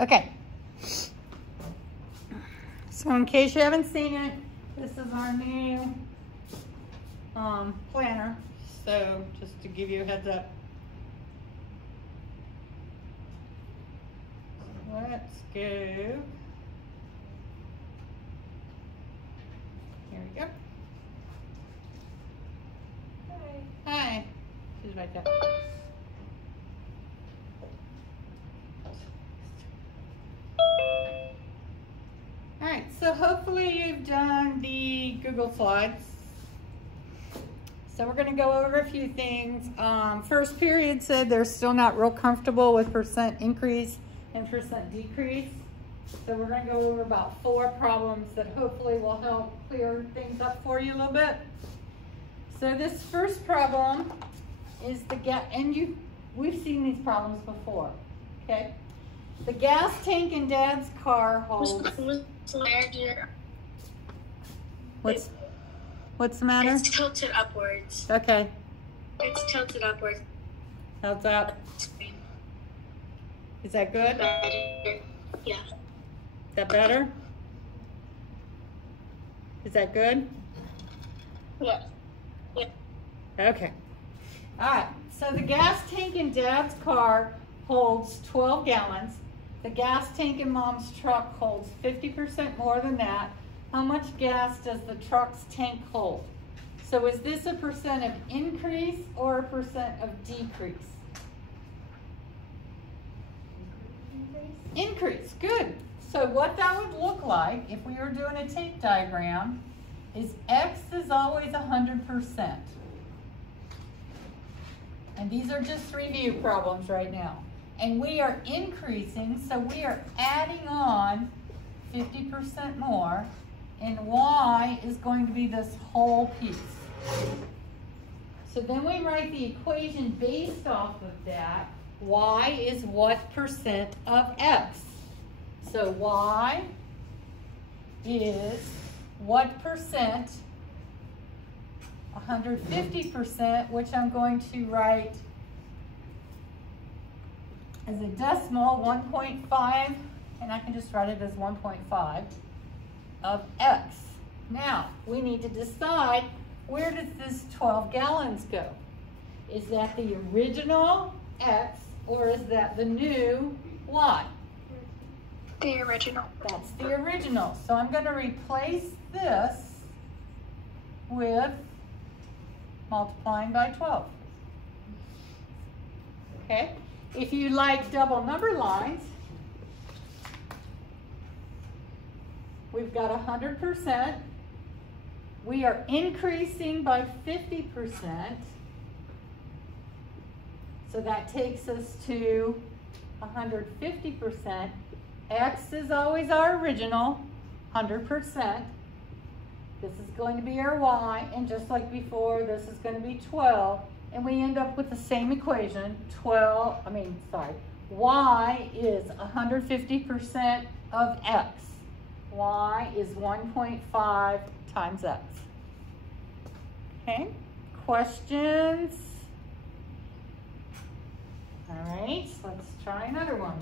Okay. So in case you haven't seen it, this is our new planner. So just to give you a heads up. Let's go. Here we go. Hi. Hi. She's right there. All right, so hopefully you've done the Google Slides. So we're going to go over a few things. First period said they're still not real comfortable with percent increase and percent decrease. So we're going to go over about 4 problems that hopefully will help clear things up for you a little bit. So this first problem is the gas, and we've seen these problems before, okay? The gas tank in Dad's car holds. What's the matter? It's tilted upwards. Okay. It's tilted upwards. How's that? Is that good? Better. Yeah. Is that better? Is that good? Yeah. Yeah. Okay. All right. So the gas tank in Dad's car holds 12 gallons. The gas tank in Mom's truck holds 50% more than that. How much gas does the truck's tank hold? So is this a percent of increase or a percent of decrease? Increase, good. So what that would look like if we were doing a tape diagram is X is always 100%. And these are just review problems right now. And we are increasing, so we are adding on 50% more, and Y is going to be this whole piece. So then we write the equation based off of that. Y is what percent of X? So Y is what percent? 150%, which I'm going to write as a decimal, 1.5, and I can just write it as 1.5 of X. Now, we need to decide, where does this 12 gallons go? Is that the original X, or is that the new Y? The original. That's the original. So I'm going to replace this with multiplying by 12. Okay? If you like double number lines, we've got 100%. We are increasing by 50%. So that takes us to 150%. X is always our original, 100%. This is going to be our Y, and just like before, this is going to be 12. And we end up with the same equation, Y is 150% of X. Y is 1.5 times X. Okay, questions? All right, let's try another one.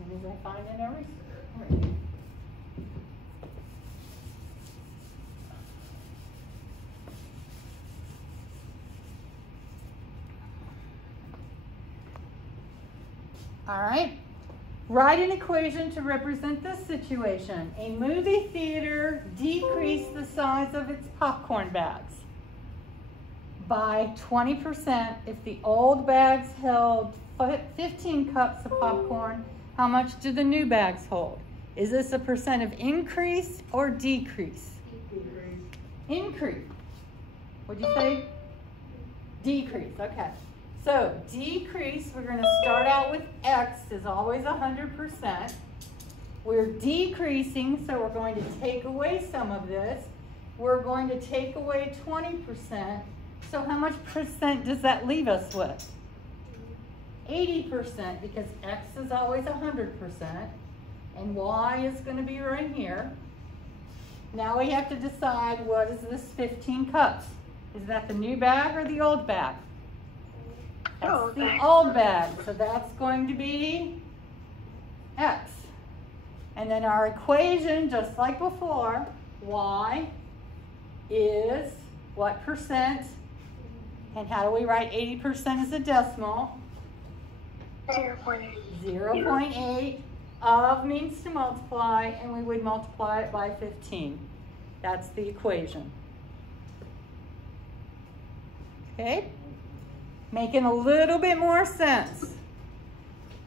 As soon as I find an eraser. All right, write an equation to represent this situation. A movie theater decreased the size of its popcorn bags by 20% if the old bags held 15 cups of popcorn. How much do the new bags hold? Is this a percent of increase or decrease? Increase. What'd you say? Decrease, okay. So decrease, we're going to start out with X is always 100%. We're decreasing, so we're going to take away some of this. We're going to take away 20%. So how much percent does that leave us with? 80%, because X is always 100%. And Y is going to be right here. Now we have to decide, what is this 15 cups? Is that the new bag or the old bag? That's the old bag, so that's going to be x. And then our equation, just like before, y is what percent? And how do we write 80% as a decimal? 0.8. 0.8 of means to multiply, and we would multiply it by 15. That's the equation. Okay? Making a little bit more sense.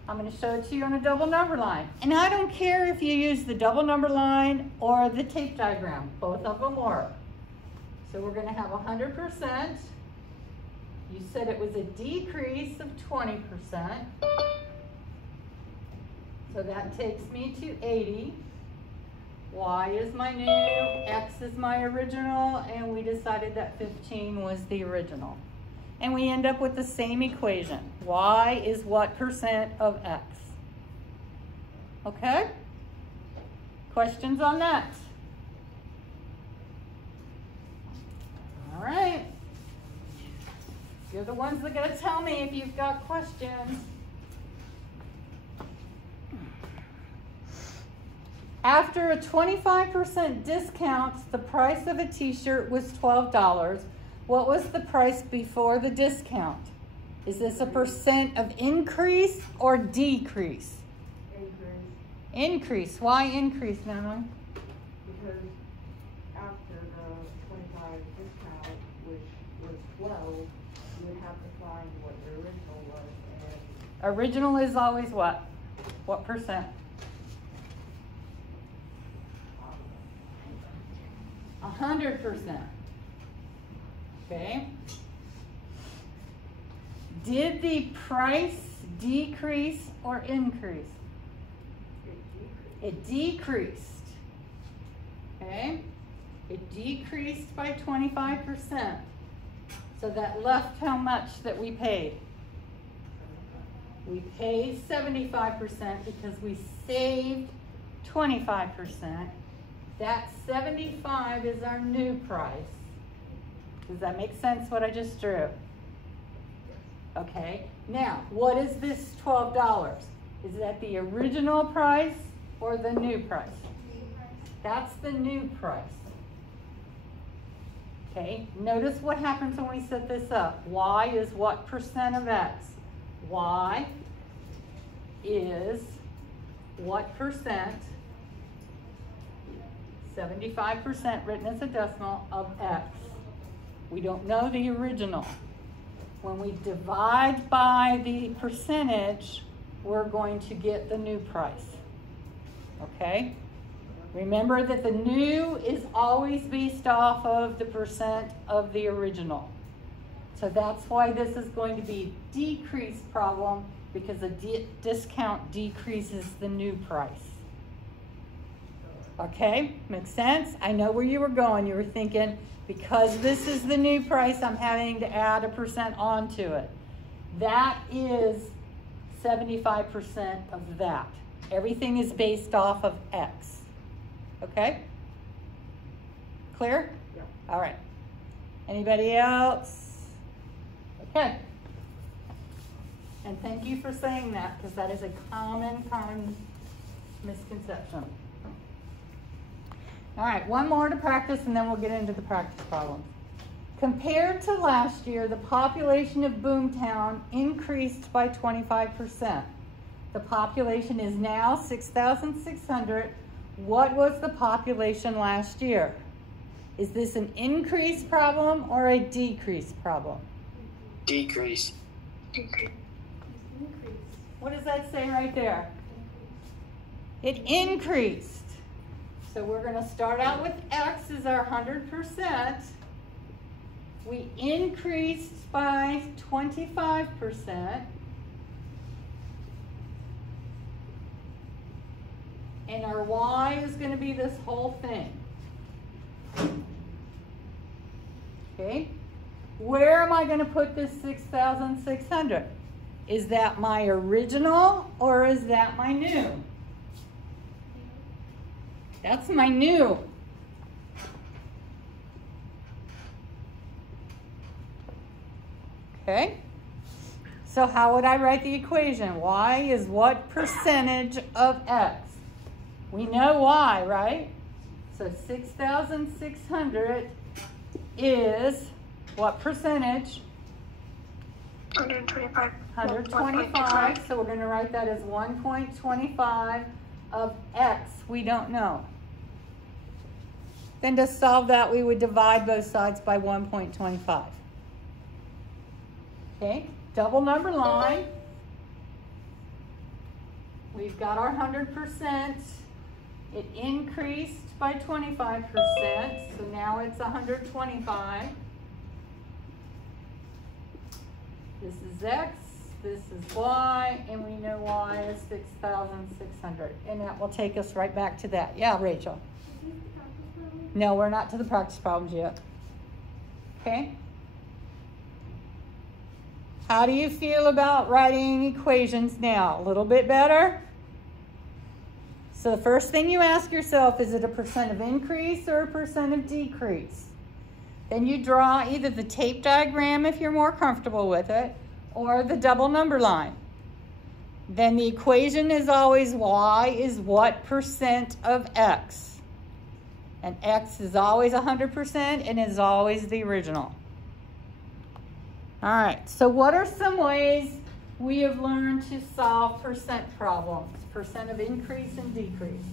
I'm going to show it to you on a double number line. And I don't care if you use the double number line or the tape diagram. Both of them work. So we're going to have 100%. You said it was a decrease of 20%. So that takes me to 80. Y is my new, X is my original, and we decided that 15 was the original. And we end up with the same equation. Y is what percent of X? Okay? Questions on that? All right. You're the ones that are going to tell me if you've got questions. After a 25% discount, the price of a t-shirt was $12. What was the price before the discount? Is this a percent of increase or decrease? Increase. Increase. Why increase, Madeline? Because after the 25 discount, which was 12, you would have to find what the original was. And Original is always what? What percent? 100%. Okay. Did the price decrease or increase? It decreased. Okay. It decreased by 25%. So that left how much that we paid? We paid 75% because we saved 25%. That 75 is our new price. Does that make sense what I just drew? Okay. Now, what is this $12? Is that the original price or the new price? That's the new price. Okay. Notice what happens when we set this up. Y is what percent of X? Y is what percent? 75% written as a decimal of X. We don't know the original. When we divide by the percentage, we're going to get the new price. Okay? Remember that the new is always based off of the percent of the original. So that's why this is going to be a decrease problem, because a discount decreases the new price. Okay, makes sense? I know where you were going. You were thinking, because this is the new price, I'm having to add a percent onto it. That is 75% of that. Everything is based off of X. Okay? Clear? yeah. All right. Anybody else? Okay. And thank you for saying that, because that is a common misconception. All right, one more to practice, and then we'll get into the practice problems. Compared to last year, the population of Boomtown increased by 25%. The population is now 6,600. What was the population last year? Is this an increase problem or a decrease problem? Decrease. Decrease. What does that say right there? It increased. So we're going to start out with X as our 100%. We increased by 25%. And our Y is going to be this whole thing. Okay? Where am I going to put this 6,600? Is that my original or is that my new? That's my new. Okay? So how would I write the equation? Y is what percentage of X? We know Y, right? So 6,600 is what percentage? 125. 125. So we're going to write that as 1.25 of X. We don't know. Then to solve that, we would divide both sides by 1.25. Okay, double number line. We've got our 100%. It increased by 25%, so now it's 125. This is X, this is Y, and we know Y is 6,600. And that will take us right back to that. Yeah, Rachel? No, we're not to the practice problems yet. Okay? How do you feel about writing equations now? A little bit better? So the first thing you ask yourself, is it a percent of increase or a percent of decrease? Then you draw either the tape diagram if you're more comfortable with it, or the double number line. Then the equation is always Y is what percent of X. And X is always 100% and is always the original. All right, so what are some ways we have learned to solve percent problems? Percent of increase and decrease.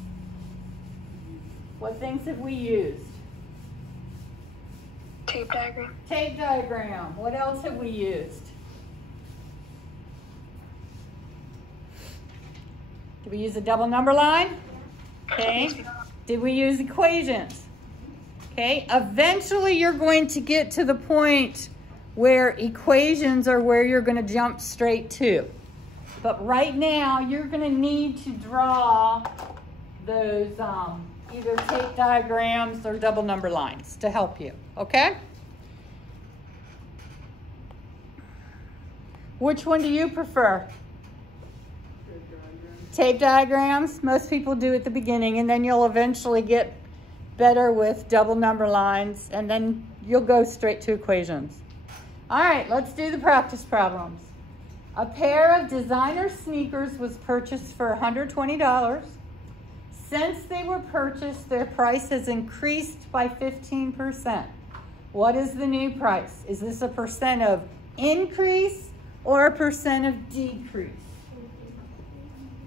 What things have we used? Tape diagram. Tape diagram. What else have we used? Did we use a double number line? Okay. Did we use equations? Okay. Eventually you're going to get to the point where equations are where you're going to jump straight to. But right now you're going to need to draw those either tape diagrams or double number lines to help you. Okay? Which one do you prefer? Tape diagrams. Most people do at the beginning, and then you'll eventually get better with double number lines, and then you'll go straight to equations. All right, let's do the practice problems. A pair of designer sneakers was purchased for $120. Since they were purchased, their price has increased by 15%. What is the new price? Is this a percent of increase or a percent of decrease?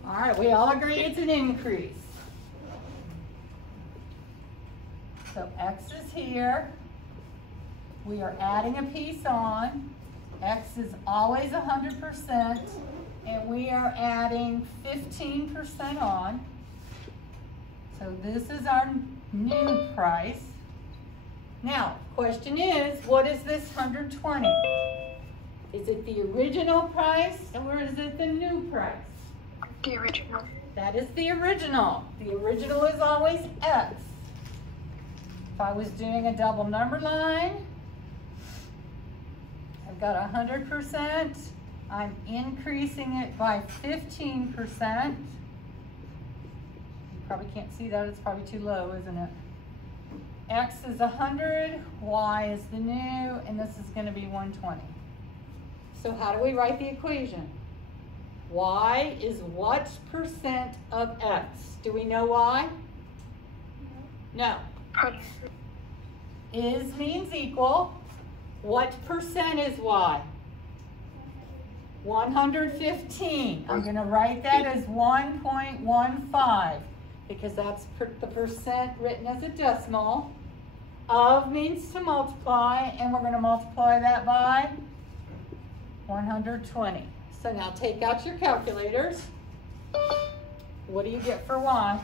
All right, we all agree it's an increase. So X is here. We are adding a piece on. X is always 100%, and we are adding 15% on. So this is our new price. Now, question is, what is this 120? Is it the original price or is it the new price? The original. That is the original. The original is always X. If I was doing a double number line, I've got 100%. I'm increasing it by 15%. You probably can't see that. It's probably too low, isn't it? X is 100, Y is the new, and this is going to be 120. So how do we write the equation? Y is what percent of X? Do we know Y? No. Is means equal. What percent is Y? 115. I'm going to write that as 1.15 because that's the percent written as a decimal. Of means to multiply, and we're going to multiply that by 120. So now take out your calculators. What do you get for Y?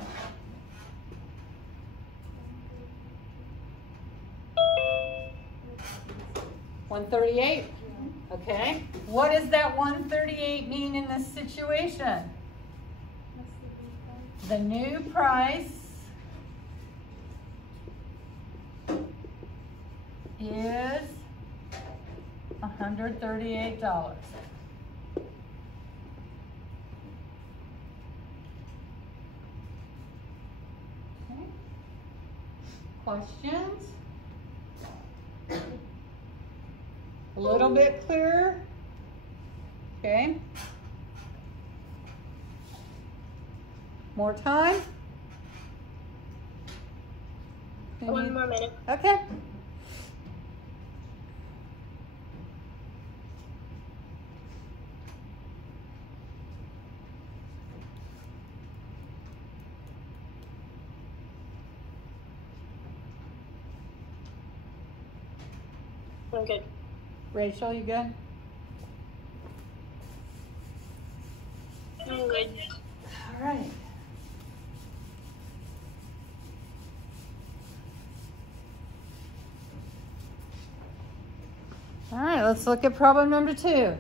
$138. Okay. What does that 138 mean in this situation? The new price is $138. Okay. Questions? A little bit clearer? Okay. More time? One more minute. Okay. I'm good. Rachel, you good? I'm good. All right. All right, let's look at problem number 2.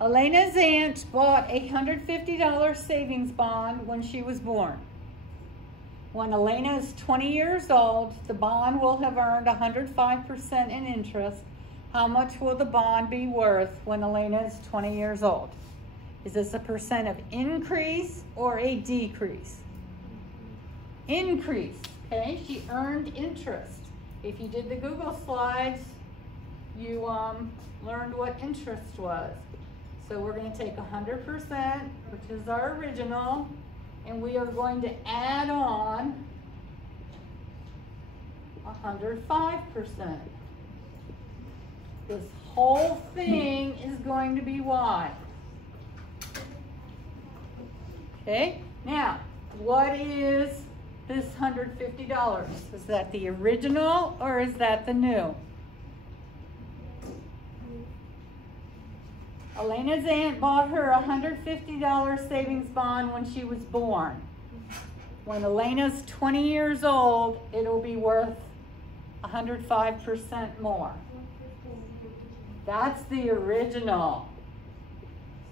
Elena's aunt bought a $150 savings bond when she was born. When Elena is 20 years old, the bond will have earned 105% in interest. How much will the bond be worth when Elena is 20 years old? Is this a percent of increase or a decrease? Increase, okay? She earned interest. If you did the Google slides, you learned what interest was. So we're going to take 100%, which is our original, and we are going to add on 105%. This whole thing is going to be Y. Okay, now, what is this $150? Is that the original or is that the new? Elena's aunt bought her a $150 savings bond when she was born. When Elena's 20 years old, it'll be worth 105% more. That's the original.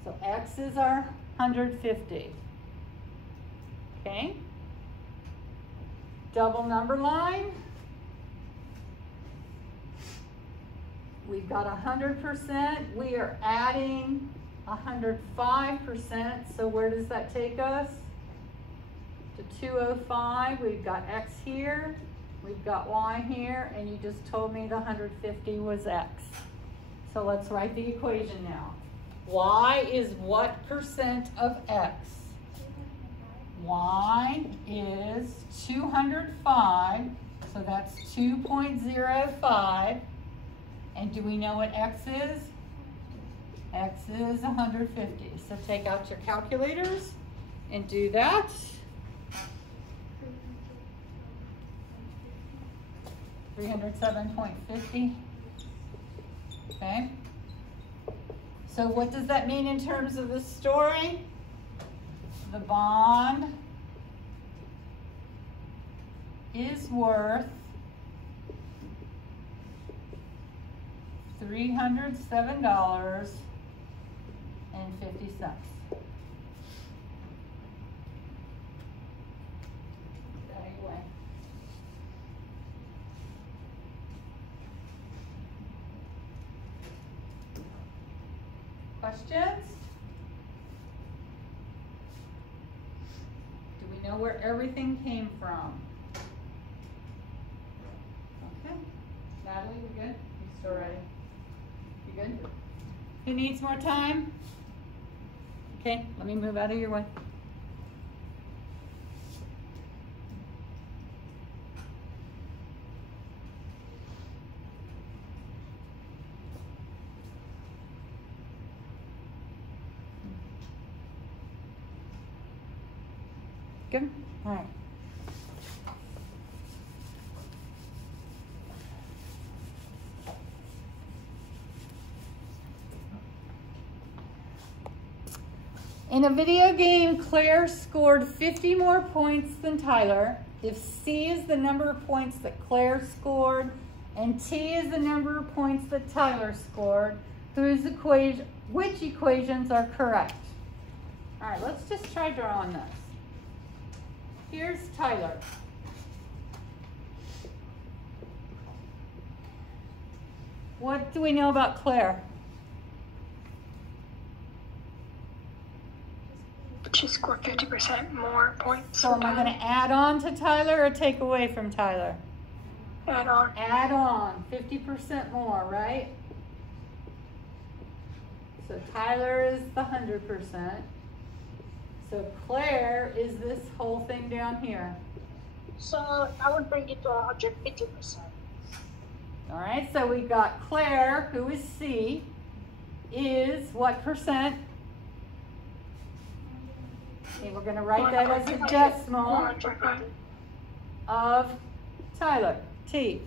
So X is our 150. Okay? Double number line. We've got 100%. We are adding 105%. So where does that take us? To 205. We've got X here. We've got Y here. And you just told me the 150 was X. So let's write the equation now. Y is what percent of X? Y is 205. So that's 2.05. And do we know what X is? X is 150. So take out your calculators and do that. $307.50. Okay. So what does that mean in terms of the story? The bond is worth $307.50. Anyway. Questions? Do we know where everything came from? Okay. Natalie, you good? You still ready? You good? Who needs more time? Okay, let me move out of your way. Good? All right. In a video game, Claire scored 50 more points than Tyler. If C is the number of points that Claire scored and T is the number of points that Tyler scored, which equations are correct? All right, let's just try drawing this. Here's Tyler. What do we know about Claire? She scored 50% more points. So am I going to add on to Tyler or take away from Tyler? Add on. Add on, 50% more, right? So Tyler is the 100%. So Claire is this whole thing down here. So I would bring it to 150%. All right, so we've got Claire, who is C, is what percent? Okay, we're going to write that as a decimal 100. of Tyler, T.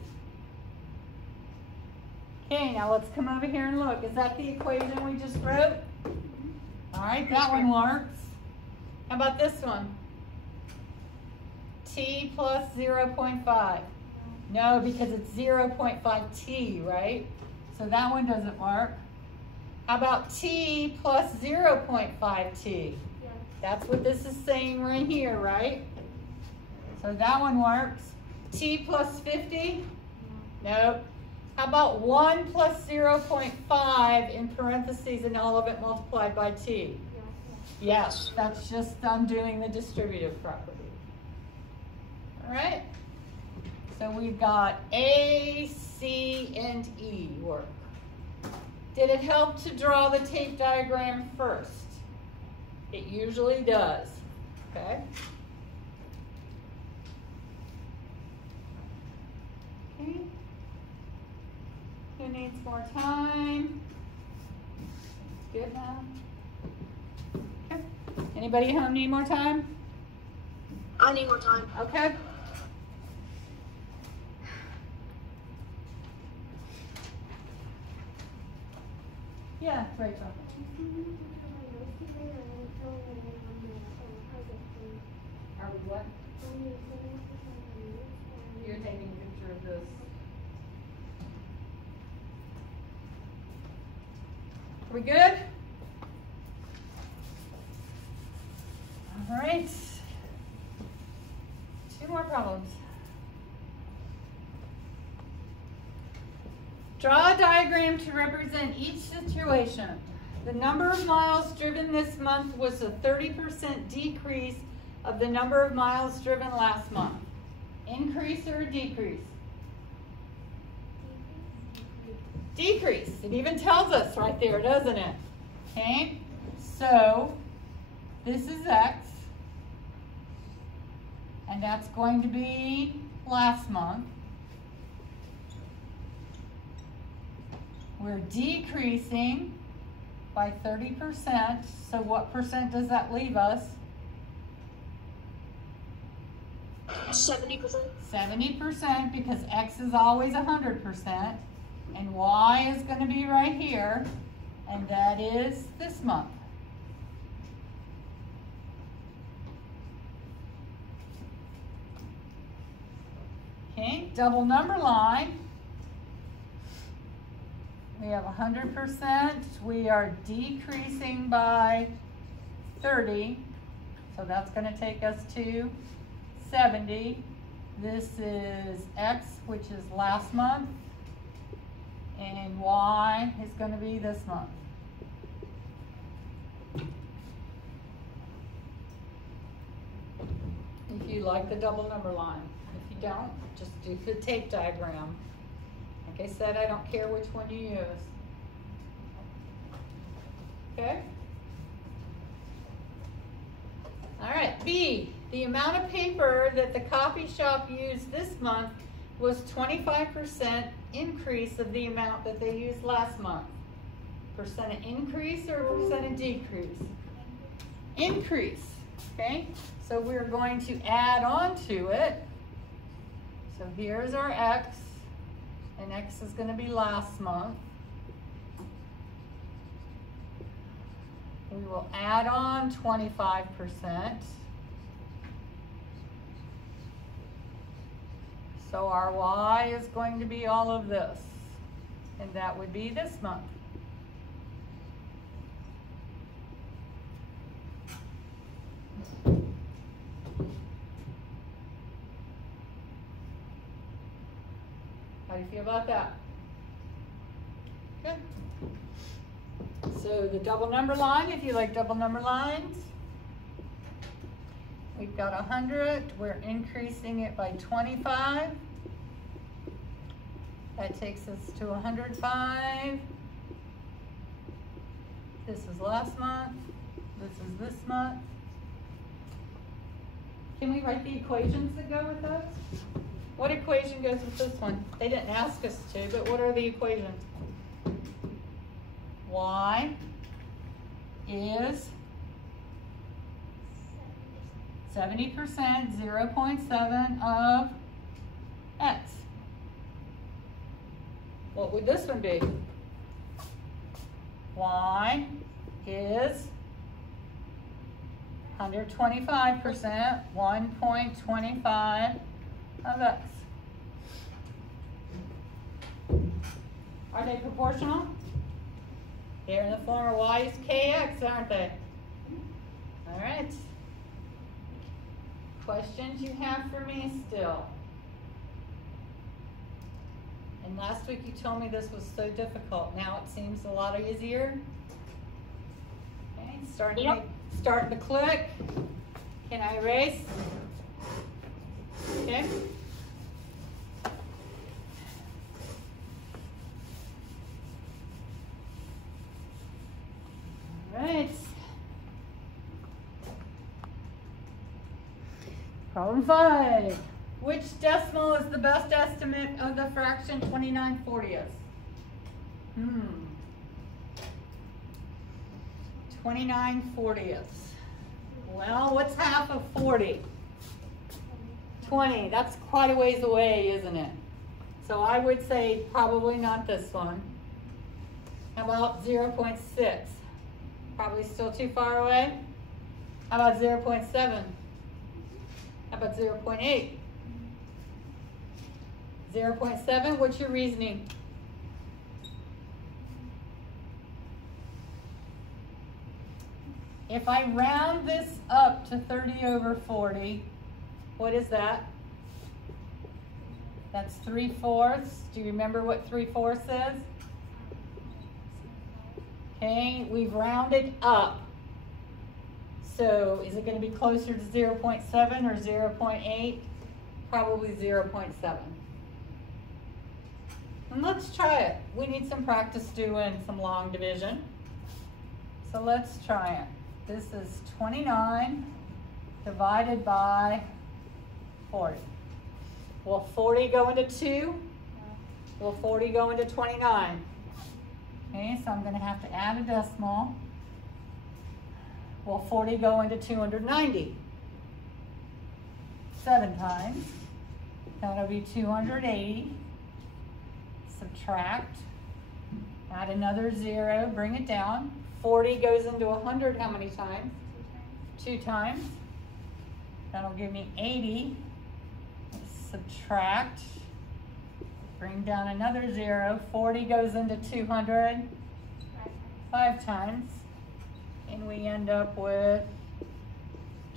Okay, now let's come over here and look. Is that the equation we just wrote? All right, that one works. How about this one? T plus 0.5. No, because it's 0.5t, right? So that one doesn't work. How about t plus 0.5t? That's what this is saying right here, right? So that one works. T plus 50? Nope. How about 1 plus 0.5 in parentheses and all of it multiplied by t? Yes, that's just undoing the distributive property. All right? So we've got A, C, and E work. Did it help to draw the tape diagram first? It usually does, okay? Okay. Who needs more time? Good now? Okay. Anybody at home need more time? I need more time. Okay. Yeah, Rachel. Are we what? You're taking a picture of this. Are we good? All right. 2 more problems. Draw a diagram to represent each situation. The number of miles driven this month was a 30% decrease of the number of miles driven last month. Increase or decrease? Decrease. It even tells us right there, doesn't it? Okay, so this is X, and that's going to be last month. We're decreasing by 30%, so what percent does that leave us? 70%. 70%, because X is always 100%, and Y is going to be right here, and that is this month. Okay, double number line. We have 100%. We are decreasing by 30. So that's going to take us to 70. This is X, which is last month. And Y is going to be this month. If you like the double number line. If you don't, just do the tape diagram. Like I said, I don't care which one you use. Okay? All right, B. The amount of paper that the copy shop used this month was 25% increase of the amount that they used last month. Percent of increase or percent of decrease? Increase, okay? So we're going to add on to it. So here's our X, and X is going to be last month. We will add on 25%. So our Y is going to be all of this, and that would be this month. How do you feel about that? Good. So the double number line, if you like double number lines, we've got 100, we're increasing it by 25. That takes us to 105. This is last month. This is this month. Can we write the equations that go with those? What equation goes with this one? They didn't ask us to, but what are the equations? Y is 70%, 0.7 of X. What would this one be? Y is 125%, 1.25 of X. Are they proportional? They're in the form of Y is KX, aren't they? All right. Questions you have for me still? And last week you told me this was so difficult. Now it seems a lot easier. Okay, starting to click. Can I erase? Okay. All right. Problem 5. Which decimal is the best estimate of the fraction 29/40? 29/40. Well, what's half of 40? 20. That's quite a ways away, isn't it? So I would say probably not this one. How about 0.6? Probably still too far away. How about 0.7? How about 0.8? 0.7, what's your reasoning? If I round this up to 30/40, what is that? That's 3/4. Do you remember what 3/4 is? Okay, we've rounded up. So is it going to be closer to 0.7 or 0.8? Probably 0.7. And let's try it. We need some practice doing some long division. So let's try it. This is 29 divided by 40. Will 40 go into 2? Will 40 go into 29? Okay, so I'm going to have to add a decimal. Will 40 go into 290? 7 times. That'll be 280. Subtract. Add another 0, bring it down. 40 goes into 100 how many times? 2 times. That'll give me 80. Subtract. Bring down another 0. 40 goes into 200 5 times. And we end up with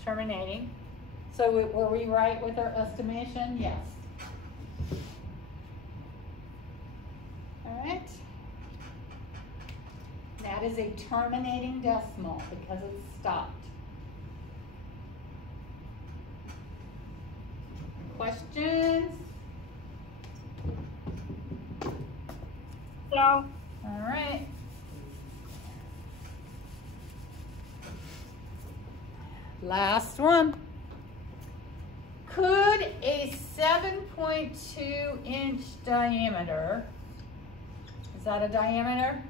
terminating. So were we right with our estimation? Yes. All right. That is a terminating decimal because it's stopped. Questions? No. All right. Last one. Could a 7.2-inch diameter, is that a diameter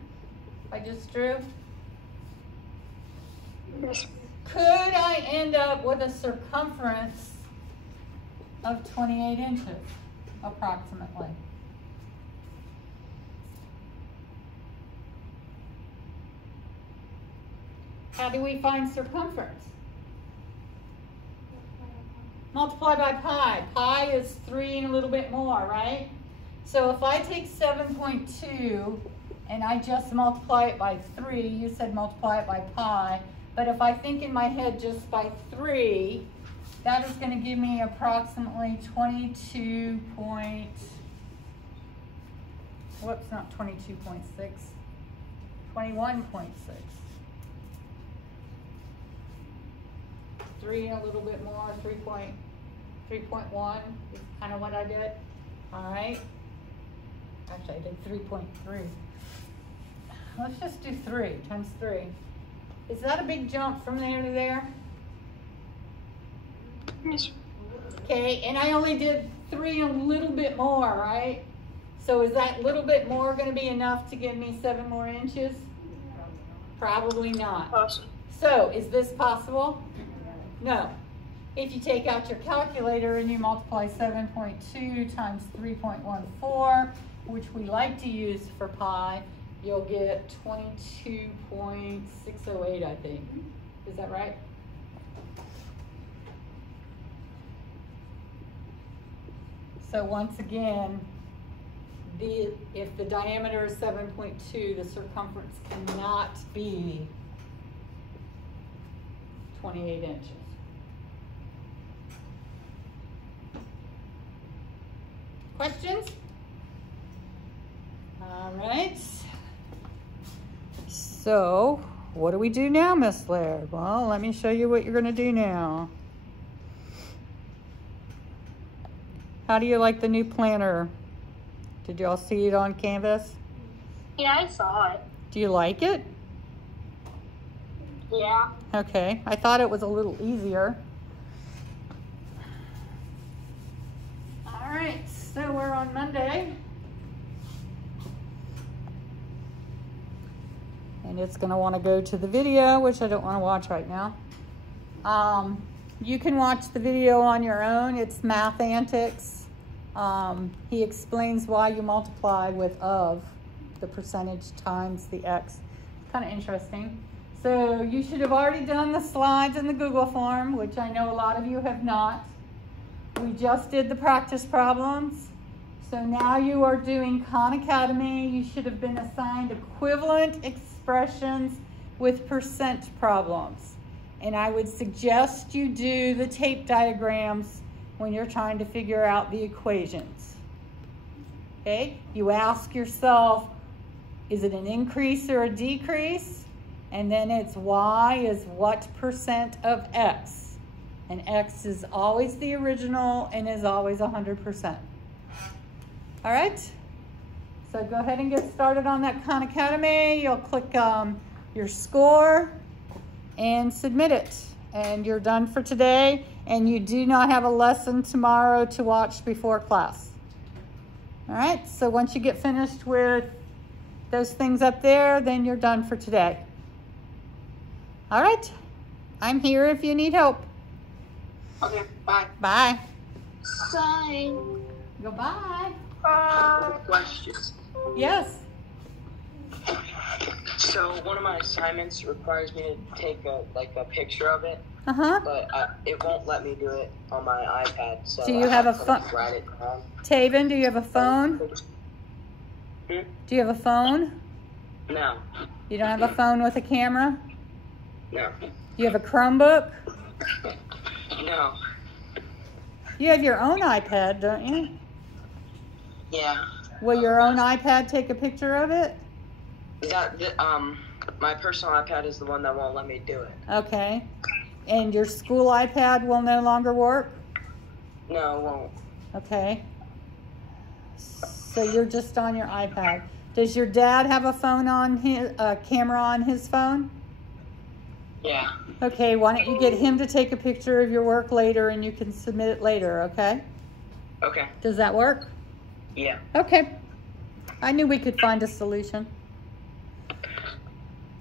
I just drew? Yes. Could I end up with a circumference of 28 inches, approximately? How do we find circumference? Multiply by pi. Pi is 3 and a little bit more, right? So if I take 7.2 and I just multiply it by 3, you said multiply it by pi, but if I think in my head just by 3, that is going to give me approximately 22 point, whoops, not 22.6, 21.6. 3 and a little bit more, 3.1 is kind of what I did. All right. Actually, I did 3.3. let's just do 3 times 3. Is that a big jump from there to there? Yes. Okay, and I only did 3 a little bit more, right? So is that little bit more going to be enough to give me 7 more inches? Probably not. Awesome. So is this possible? No. If you take out your calculator and you multiply 7.2 times 3.14, which we like to use for pi, you'll get 22.608, I think. Is that right? So once again, if the diameter is 7.2, the circumference cannot be 28 inches. Questions? All right. So, what do we do now, Miss Laird? Well, let me show you what you're going to do now. How do you like the new planner? Did y'all see it on Canvas? Yeah, I saw it. Do you like it? Yeah. Okay, I thought it was a little easier. All right, so we're on Monday. And it's gonna wanna go to the video, which I don't wanna watch right now. You can watch the video on your own. It's Math Antics. He explains why you multiply with of, the percentage times the x. Kind of interesting. So you should have already done the slides in the Google form, which I know a lot of you have not. We just did the practice problems. So now you are doing Khan Academy. You should have been assigned equivalent expressions with percent problems. And I would suggest you do the tape diagrams when you're trying to figure out the equations. Okay, you ask yourself, is it an increase or a decrease? And then it's y is what percent of x? And x is always the original and is always 100%. All right, so go ahead and get started on that Khan Academy. You'll click your score and submit it. And you're done for today. And you do not have a lesson tomorrow to watch before class. All right, so once you get finished with those things up there, then you're done for today. All right, I'm here if you need help. Okay, bye. Bye. Sign. Goodbye. Questions. Yes. So one of my assignments requires me to take a picture of it, Uh-huh. but it won't let me do it on my iPad. So Do you have a phone? Write it down. Taven, do you have a phone? Hmm? Do you have a phone? No. You don't have a phone with a camera? No. You have a Chromebook? No. You have your own iPad, don't you? Yeah. Will your own iPad take a picture of it? My personal iPad is the one that won't let me do it. Okay. And your school iPad will no longer work? No, it won't. Okay. So you're just on your iPad. Does your dad have a phone on his, camera on his phone? Yeah. Okay, why don't you get him to take a picture of your work later and you can submit it later, okay? Okay. Does that work? Yeah. Okay. I knew we could find a solution.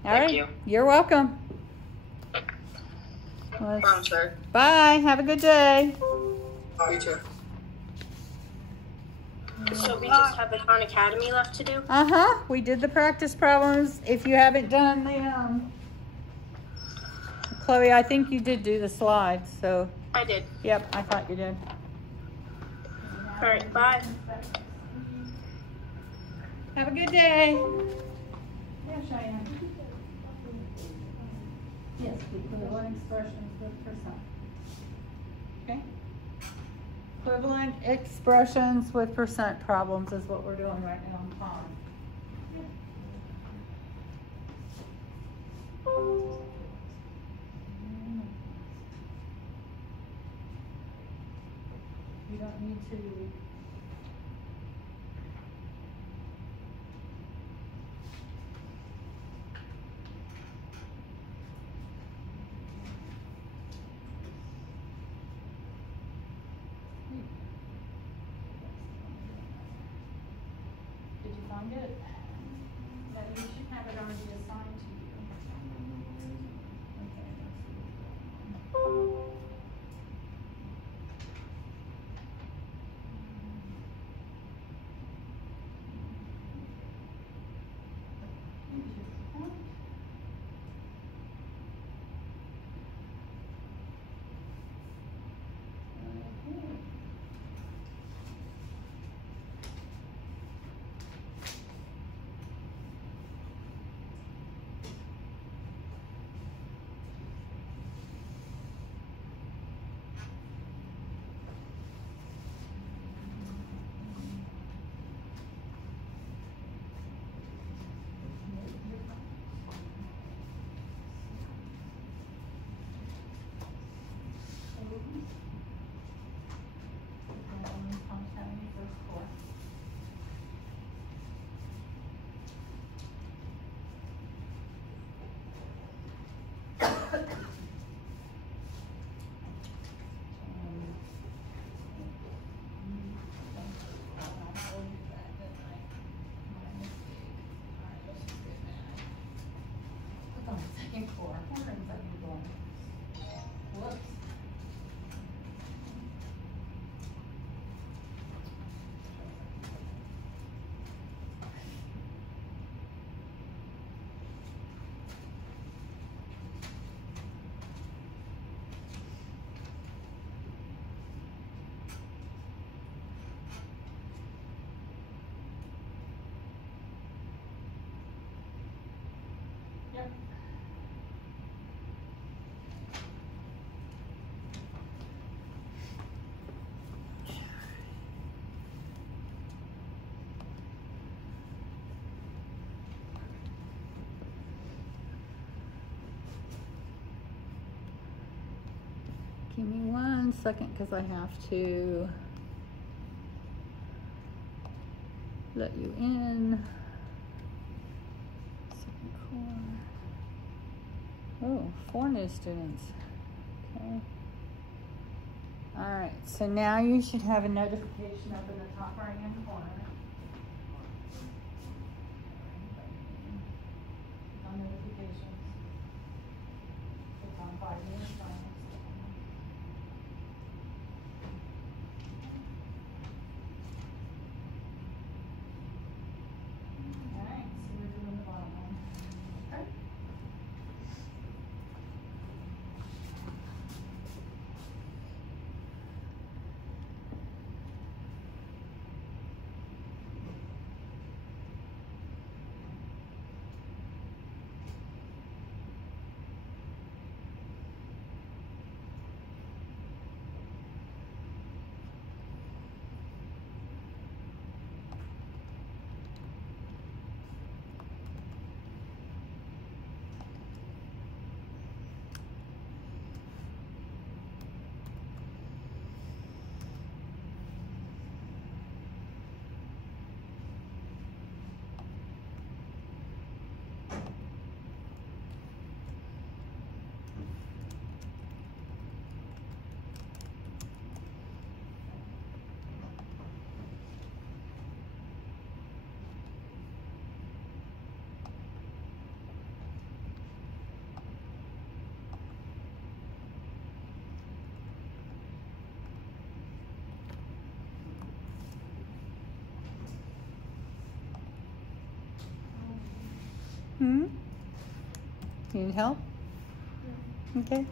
All right. Thank you. You're welcome. Bye, sir. Bye. Have a good day. You too. So we just have the Khan Academy left to do? Uh-huh. We did the practice problems. If you haven't done the, Chloe, I think you did do the slides, so. I did. Yep, I thought you did. All right, bye. Have a good day. Yeah, Cheyenne. Yes, equivalent expressions with percent. Okay? Equivalent expressions with percent problems is what we're doing right now in Khan. You don't need to found it. That you should have it already assigned to you. Okay, let's see what's going on. Second floor. We're in second floor. Whoops. Yep. Give me 1 second because I have to let you in. Second core. Oh, 4 new students. Okay. All right, so now you should have a notification up in the top right-hand corner. On notifications. Click on 5 minutes. Hmm? You need help? Okay.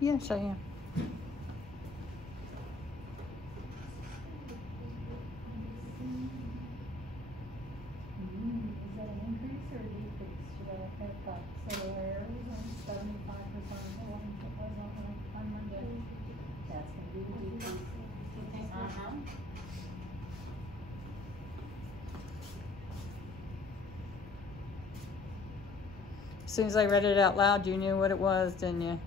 Yes, I am. Is that an increase or a decrease? Should I have got solar errors on 75% of the ones that was on Monday? That's going to be the decrease. Uh-huh. soon as I read it out loud, you knew what it was, didn't you?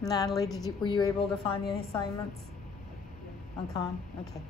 Natalie, were you able to find the assignments on Khan? Okay.